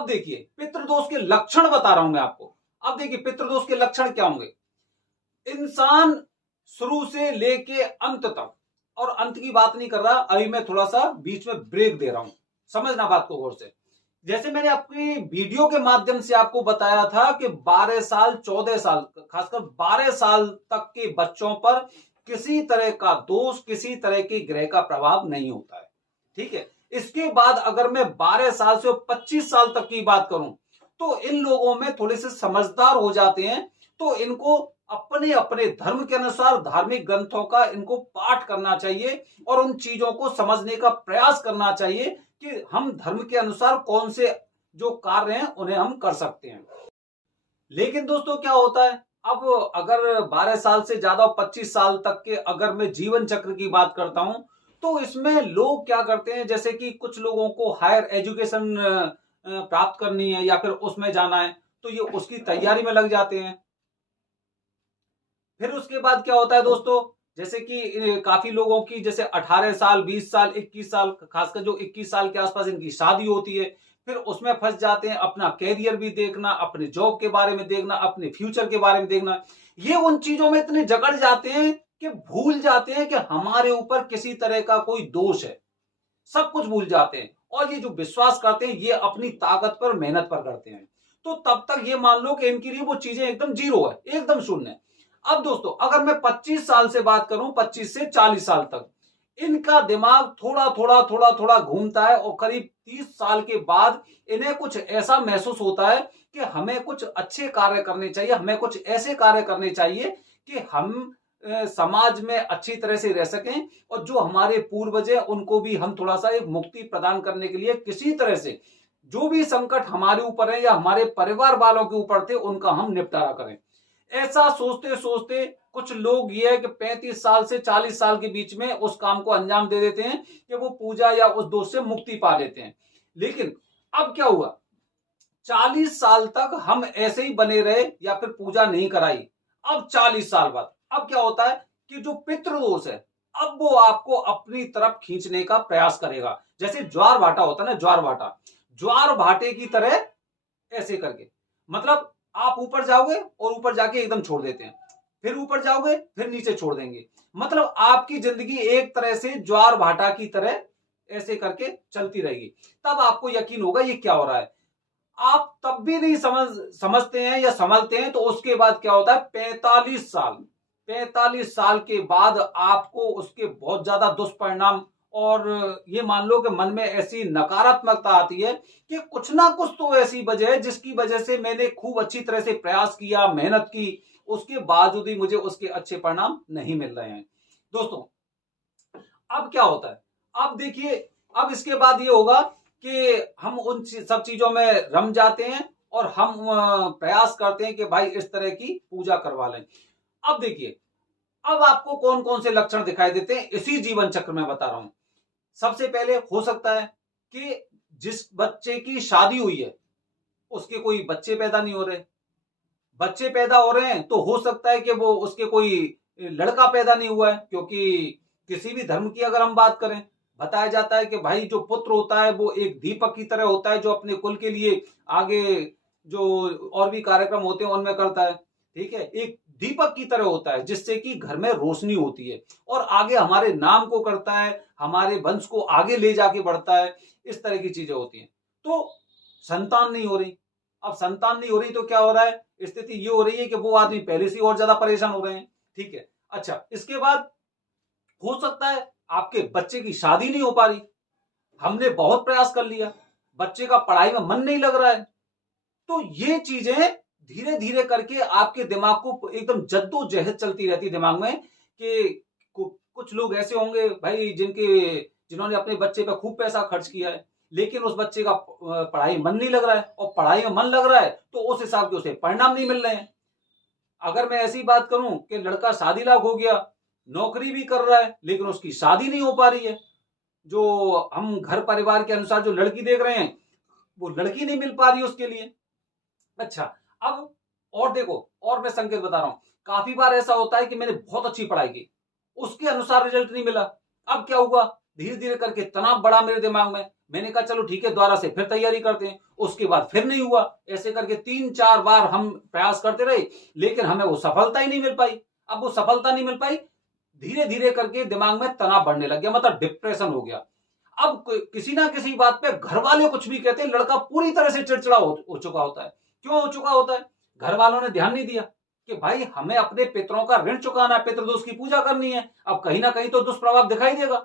अब देखिए पितृदोष के लक्षण बता रहा हूं मैं आपको। अब देखिए पितृदोष के लक्षण क्या होंगे। इंसान शुरू से लेके अंत तक, और अंत की बात नहीं कर रहा, अभी मैं थोड़ा सा बीच में ब्रेक दे रहा हूं, समझना बात को गौर से। जैसे मैंने अपनी वीडियो के माध्यम से आपको बताया था कि 12 साल 14 साल, खासकर 12 साल तक के बच्चों पर किसी तरह का दोष, किसी तरह के ग्रह का प्रभाव नहीं होता है। ठीक है, इसके बाद अगर मैं 12 साल से 25 साल तक की बात करूं तो इन लोगों में थोड़े से समझदार हो जाते हैं, तो इनको अपने अपने धर्म के अनुसार धार्मिक ग्रंथों का इनको पाठ करना चाहिए और उन चीजों को समझने का प्रयास करना चाहिए कि हम धर्म के अनुसार कौन से जो कार्य हैं उन्हें हम कर सकते हैं। लेकिन दोस्तों क्या होता है, अब अगर 12 साल से ज्यादा 25 साल तक के अगर मैं जीवन चक्र की बात करता हूं तो इसमें लोग क्या करते हैं, जैसे कि कुछ लोगों को हायर एजुकेशन प्राप्त करनी है या फिर उसमें जाना है तो ये उसकी तैयारी में लग जाते हैं। फिर उसके बाद क्या होता है दोस्तों, जैसे कि काफी लोगों की जैसे 18 साल 20 साल 21 साल, खासकर जो 21 साल के आसपास इनकी शादी होती है, फिर उसमें फंस जाते हैं। अपना कैरियर भी देखना, अपने जॉब के बारे में देखना, अपने फ्यूचर के बारे में देखना, ये उन चीजों में इतने जकड़ जाते हैं कि भूल जाते हैं कि हमारे ऊपर किसी तरह का कोई दोष है। सब कुछ भूल जाते हैं और ये जो विश्वास करते हैं ये अपनी ताकत पर, मेहनत पर करते हैं। तो तब तक ये मान लो कि इनके लिए वो चीजें एकदम जीरो है, एकदम शून्य है। अब दोस्तों अगर मैं 25 साल से बात करूं, 25 से 40 साल तक इनका दिमाग थोड़ा थोड़ा थोड़ा थोड़ा घूमता है और करीब 30 साल के बाद इन्हें कुछ ऐसा महसूस होता है कि हमें कुछ अच्छे कार्य करने चाहिए, हमें कुछ ऐसे कार्य करने चाहिए कि हम समाज में अच्छी तरह से रह सकें और जो हमारे पूर्वज हैं उनको भी हम थोड़ा सा एक मुक्ति प्रदान करने के लिए किसी तरह से जो भी संकट हमारे ऊपर है या हमारे परिवार वालों के ऊपर थे उनका हम निपटारा करें। ऐसा सोचते सोचते कुछ लोग ये है कि 35 साल से 40 साल के बीच में उस काम को अंजाम दे देते हैं कि वो पूजा या उस दोष से मुक्ति पा लेते हैं। लेकिन अब क्या हुआ, 40 साल तक हम ऐसे ही बने रहे या फिर पूजा नहीं कराई। अब 40 साल बाद अब क्या होता है कि जो पितृदोष है अब वो आपको अपनी तरफ खींचने का प्रयास करेगा। जैसे ज्वार भाटा होता है ना, ज्वार भाटा, ज्वार भाटे की तरह ऐसे करके, मतलब आप ऊपर जाओगे और ऊपर जाके एकदम छोड़ देते हैं, फिर ऊपर जाओगे फिर नीचे छोड़ देंगे। मतलब आपकी जिंदगी एक तरह से ज्वार भाटा की तरह ऐसे करके चलती रहेगी। तब आपको यकीन होगा ये क्या हो रहा है। आप तब भी नहीं समझते हैं या समझते हैं तो उसके बाद क्या होता है, 45 साल के बाद आपको उसके बहुत ज्यादा दुष्परिणाम, और ये मान लो कि मन में ऐसी नकारात्मकता आती है कि कुछ ना कुछ तो ऐसी वजह है जिसकी वजह से मैंने खूब अच्छी तरह से प्रयास किया, मेहनत की, उसके बावजूद ही मुझे उसके अच्छे परिणाम नहीं मिल रहे हैं। दोस्तों अब क्या होता है, अब देखिए, अब इसके बाद ये होगा कि हम उन सब चीजों में रम जाते हैं और हम प्रयास करते हैं कि भाई इस तरह की पूजा करवा लें। अब देखिए, अब आपको कौन कौन से लक्षण दिखाई देते हैं इसी जीवन चक्र में बता रहा हूं। सबसे पहले हो सकता है कि जिस बच्चे की शादी हुई है उसके कोई बच्चे पैदा नहीं हो रहे, बच्चे पैदा हो रहे हैं तो हो सकता है कि वो उसके कोई लड़का पैदा नहीं हुआ है, क्योंकि किसी भी धर्म की अगर हम बात करें, बताया जाता है कि भाई जो पुत्र होता है वो एक दीपक की तरह होता है जो अपने कुल के लिए आगे जो और भी कार्यक्रम होते हैं उनमें करता है। ठीक है, एक दीपक की तरह होता है जिससे कि घर में रोशनी होती है और आगे हमारे नाम को करता है, हमारे वंश को आगे ले जाके बढ़ता है। इस तरह की चीजें होती हैं। तो संतान नहीं हो रही, अब संतान नहीं हो रही तो क्या हो रहा है, स्थिति ये हो रही है कि वो आदमी पहले से और ज्यादा परेशान हो रहे हैं। ठीक है, अच्छा, इसके बाद हो सकता है आपके बच्चे की शादी नहीं हो पा रही, हमने बहुत प्रयास कर लिया, बच्चे का पढ़ाई में मन नहीं लग रहा है। तो ये चीजें धीरे धीरे करके आपके दिमाग को एकदम जद्दोजहद चलती रहती है दिमाग में कि कुछ लोग ऐसे होंगे भाई जिन्होंने अपने बच्चे पर खूब पैसा खर्च किया है लेकिन उस बच्चे का पढ़ाई मन नहीं लग रहा है, और पढ़ाई में मन लग रहा है तो उस हिसाब के उसे परिणाम नहीं मिल रहे हैं। अगर मैं ऐसी बात करूं कि लड़का शादी लायक हो गया, नौकरी भी कर रहा है लेकिन उसकी शादी नहीं हो पा रही है, जो हम घर परिवार के अनुसार जो लड़की देख रहे हैं वो लड़की नहीं मिल पा रही है उसके लिए। अच्छा, अब और देखो, और मैं संकेत बता रहा हूं, काफी बार ऐसा होता है कि मैंने बहुत अच्छी पढ़ाई की, उसके अनुसार रिजल्ट नहीं मिला। अब क्या हुआ, धीरे धीरे करके तनाव बढ़ा मेरे दिमाग में, मैंने कहा चलो ठीक है, दोबारा से फिर तैयारी करते हैं। उसके बाद फिर नहीं हुआ। ऐसे करके 3-4 बार हम प्रयास करते रहे, लेकिन हमें वो सफलता ही नहीं मिल पाई। अब वो सफलता नहीं मिल पाई, धीरे धीरे करके दिमाग में तनाव बढ़ने लग गया, मतलब डिप्रेशन हो गया। अब किसी ना किसी बात पे घर वाले कुछ भी कहते हैं, लड़का पूरी तरह से चिड़चिड़ा हो चुका होता है। क्यों हो चुका होता है? घर वालों ने ध्यान नहीं दिया कि भाई हमें अपने पितरों का ऋण चुकाना है, पितृदोष की पूजा करनी है। अब कहीं ना कहीं तो दुष्प्रभाव दिखाई देगा।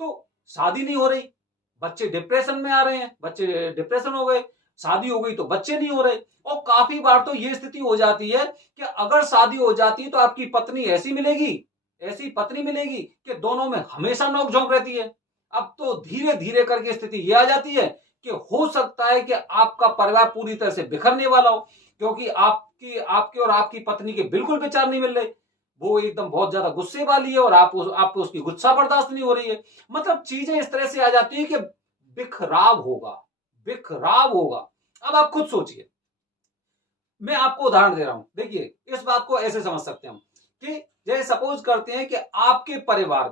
तो शादी नहीं हो रही, बच्चे डिप्रेशन में आ रहे हैं, बच्चे डिप्रेशन हो गए। शादी हो गई तो बच्चे नहीं हो रहे। और काफी बार तो ये स्थिति हो जाती है कि अगर शादी हो जाती है तो आपकी पत्नी ऐसी मिलेगी, ऐसी पत्नी मिलेगी कि दोनों में हमेशा नोकझोंक रहती है। अब तो धीरे धीरे करके स्थिति ये आ जाती है कि हो सकता है कि आपका परिवार पूरी तरह से बिखरने वाला हो, क्योंकि आपकी आपके और आपकी पत्नी के बिल्कुल विचार नहीं मिल रहे। वो एकदम बहुत ज्यादा गुस्से वाली है और आपको उसकी गुस्सा बर्दाश्त नहीं हो रही है। मतलब चीजें इस तरह से आ जाती है कि बिखराव होगा, बिखराव होगा। अब आप खुद सोचिए, मैं आपको उदाहरण दे रहा हूं। देखिए, इस बात को ऐसे समझ सकते हैं हम कि जैसे सपोज करते हैं कि आपके परिवार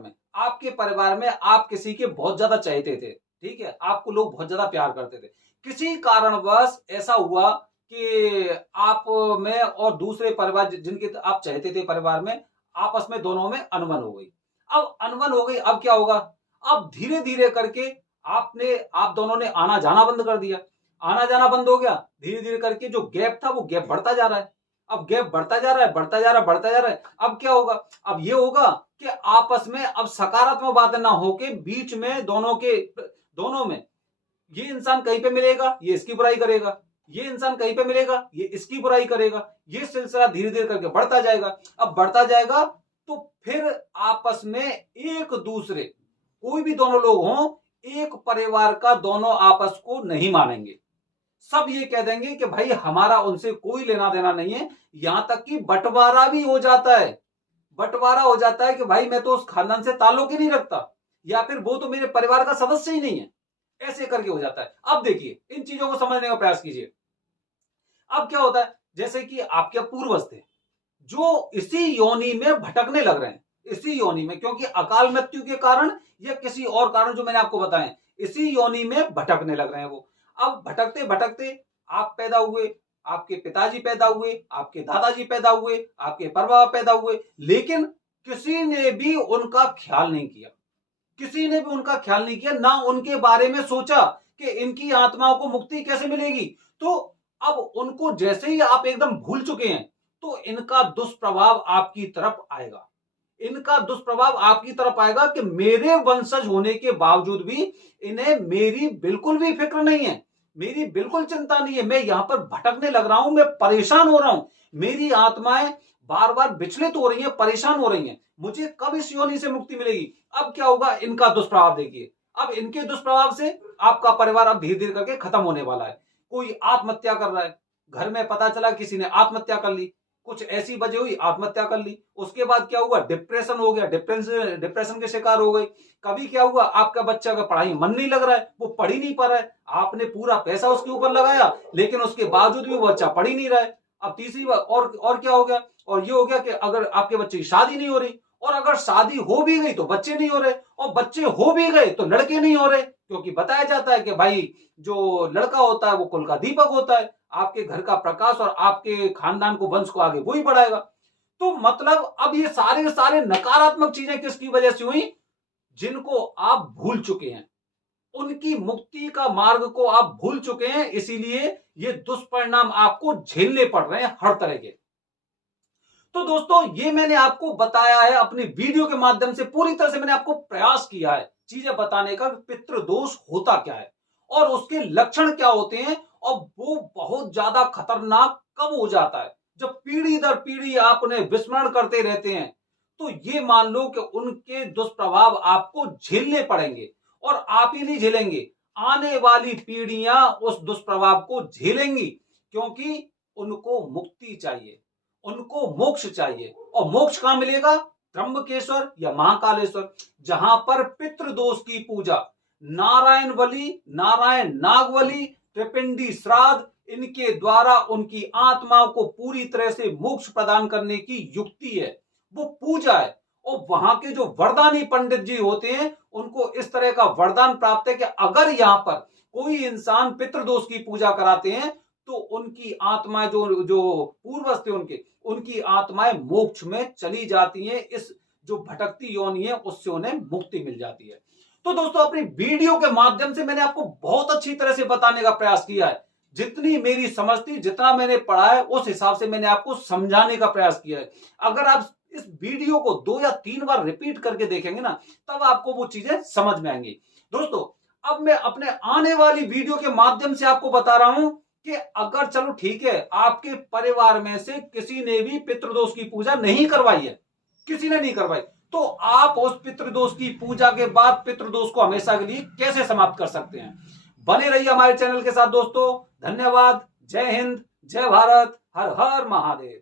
में आप किसी के बहुत ज्यादा चाहते थे, ठीक है, आपको लोग बहुत ज्यादा प्यार करते थे। किसी कारणवश ऐसा हुआ कि आप में और दूसरे परिवार जिनके आप चाहते थे परिवार में, आपस में दोनों में अनबन हो गई। अब अनबन हो गई, अब क्या होगा? अब धीरे धीरे करके आप दोनों ने आना जाना बंद कर दिया। आना जाना बंद हो गया, धीरे धीरे करके जो गैप था वो गैप बढ़ता जा रहा है। अब गैप बढ़ता जा रहा है, बढ़ता जा रहा है, बढ़ता जा रहा है। अब क्या होगा? अब ये होगा कि आपस में अब सकारात्मक बातें ना होके बीच में दोनों में ये इंसान कहीं पे मिलेगा, ये इसकी बुराई करेगा, ये इंसान कहीं पे मिलेगा, ये इसकी बुराई करेगा। ये सिलसिला धीरे धीरे करके बढ़ता जाएगा। अब बढ़ता जाएगा तो फिर आपस में एक दूसरे, कोई भी दोनों लोग हों, एक परिवार का दोनों आपस को नहीं मानेंगे। सब ये कह देंगे कि भाई हमारा उनसे कोई लेना देना नहीं है। यहां तक कि बंटवारा भी हो जाता है। बंटवारा हो जाता है कि भाई मैं तो उस खानदान से ताल्लुक ही नहीं रखता, या फिर वो तो मेरे परिवार का सदस्य ही नहीं है। ऐसे करके हो जाता है। अब देखिए, इन चीजों को समझने का प्रयास कीजिए। अब क्या होता है, जैसे कि आपके पूर्वज थे जो इसी योनि में भटकने लग रहे हैं, इसी योनि में, क्योंकि अकाल मृत्यु के कारण या किसी और कारण जो मैंने आपको बताए, इसी योनि में भटकने लग रहे हैं वो। अब भटकते भटकते आप पैदा हुए, आपके पिताजी पैदा हुए, आपके दादाजी पैदा हुए, आपके परबाबा पैदा हुए, लेकिन किसी ने भी उनका ख्याल नहीं किया। किसी ने भी उनका ख्याल नहीं किया, ना उनके बारे में सोचा कि इनकी आत्माओं को मुक्ति कैसे मिलेगी। तो अब उनको जैसे ही आप एकदम भूल चुके हैं, तो इनका दुष्प्रभाव आपकी तरफ आएगा। इनका दुष्प्रभाव आपकी तरफ आएगा कि मेरे वंशज होने के बावजूद भी इन्हें मेरी बिल्कुल भी फिक्र नहीं है, मेरी बिल्कुल चिंता नहीं है। मैं यहां पर भटकने लग रहा हूं, मैं परेशान हो रहा हूं, मेरी आत्माएं बार बार विचलित हो रही हैं, परेशान हो रही हैं, मुझे कब इस योनि से मुक्ति मिलेगी। अब क्या होगा? इनका दुष्प्रभाव देखिए। अब इनके दुष्प्रभाव से आपका परिवार अब धीरे धीरे करके खत्म होने वाला है। कोई आत्महत्या कर रहा है, घर में पता चला किसी ने आत्महत्या कर ली, कुछ ऐसी वजह हुई आत्महत्या कर ली। उसके बाद क्या हुआ? डिप्रेशन हो गया, डिप्रेशन के शिकार हो गई। कभी क्या हुआ? आपका बच्चा का पढ़ाई मन नहीं लग रहा है, वो पढ़ ही नहीं पा रहा है, आपने पूरा पैसा उसके ऊपर लगाया, लेकिन उसके बावजूद भी वो बच्चा पढ़ ही नहीं रहा है। अब तीसरी बार और क्या हो गया? और ये हो गया कि अगर आपके बच्चे की शादी नहीं हो रही, और अगर शादी हो भी गई तो बच्चे नहीं हो रहे, और बच्चे हो भी गए तो लड़के नहीं हो रहे, क्योंकि बताया जाता है कि भाई जो लड़का होता है वो कुल का दीपक होता है, आपके घर का प्रकाश और आपके खानदान को, वंश को आगे वही बढ़ाएगा। तो मतलब अब ये सारे सारे नकारात्मक चीजें किसकी वजह से हुई? जिनको आप भूल चुके हैं, उनकी मुक्ति का मार्ग को आप भूल चुके हैं, इसीलिए ये दुष्परिणाम आपको झेलने पड़ रहे हैं हर तरह के। तो दोस्तों, ये मैंने आपको बताया है अपनी वीडियो के माध्यम से, पूरी तरह से मैंने आपको प्रयास किया है चीजें बताने का, पितृदोष होता क्या है और उसके लक्षण क्या होते हैं, और वो बहुत ज्यादा खतरनाक कब हो जाता है? जब पीढ़ी दर पीढ़ी आप उन्हें विस्मरण करते रहते हैं, तो ये मान लो कि उनके दुष्प्रभाव आपको झेलने पड़ेंगे। और आप ही नहीं झेलेंगे, आने वाली पीढ़ियां उस दुष्प्रभाव को झेलेंगी, क्योंकि उनको मुक्ति चाहिए, उनको मोक्ष चाहिए। और मोक्ष कहां मिलेगा? त्र्यंबकेश्वर या महाकालेश्वर, जहां पर पितृदोष की पूजा, नारायण बलि, नारायण नागबलि, त्रिपिंडी श्राद्ध, इनके द्वारा उनकी आत्माओं को पूरी तरह से मोक्ष प्रदान करने की युक्ति है, वो पूजा है। और वहां के जो वरदानी पंडित जी होते हैं उनको इस तरह का वरदान प्राप्त है कि अगर यहां पर कोई इंसान पितृदोष की पूजा कराते हैं तो उनकी आत्माएं जो जो पूर्वज थे उनकी आत्माएं मोक्ष में चली जाती हैं। इस जो भटकती योनि है उससे उन्हें मुक्ति मिल जाती है। तो दोस्तों अपनी वीडियो के माध्यम से मैंने आपको बहुत अच्छी तरह से बताने का प्रयास किया है। जितनी मेरी समझ थी, जितना मैंने पढ़ा है उस हिसाब से मैंने आपको समझाने का प्रयास किया है। अगर आप इस वीडियो को 2 या 3 बार रिपीट करके देखेंगे ना तब आपको वो चीजें समझ में आएंगी। दोस्तों अब मैं अपने आने वाली वीडियो के माध्यम से आपको बता रहा हूं कि अगर चलो ठीक है आपके परिवार में से किसी ने भी पितृदोष की पूजा नहीं करवाई है, किसी ने नहीं करवाई, तो आप उस पितृदोष की पूजा के बाद पितृदोष को हमेशा के लिए कैसे समाप्त कर सकते हैं। बने रहिए हमारे चैनल के साथ दोस्तों। धन्यवाद। जय हिंद, जय भारत, हर हर महादेव।